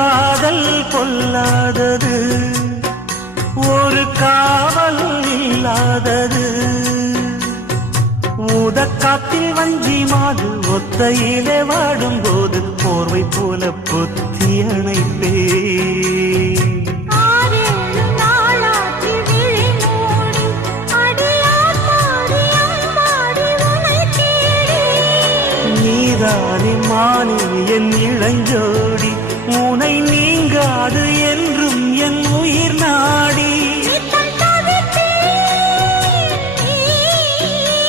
காதல் பொல்லாதது, ஒரு காவல் இல்லாதது. ஊதக்காத்தில் வஞ்சி மாது ஒத்தையிலே வாடும் போது போர்வை போல பொத்தி அணைப்பே. நீதானே மானே என் இளஞ்சோ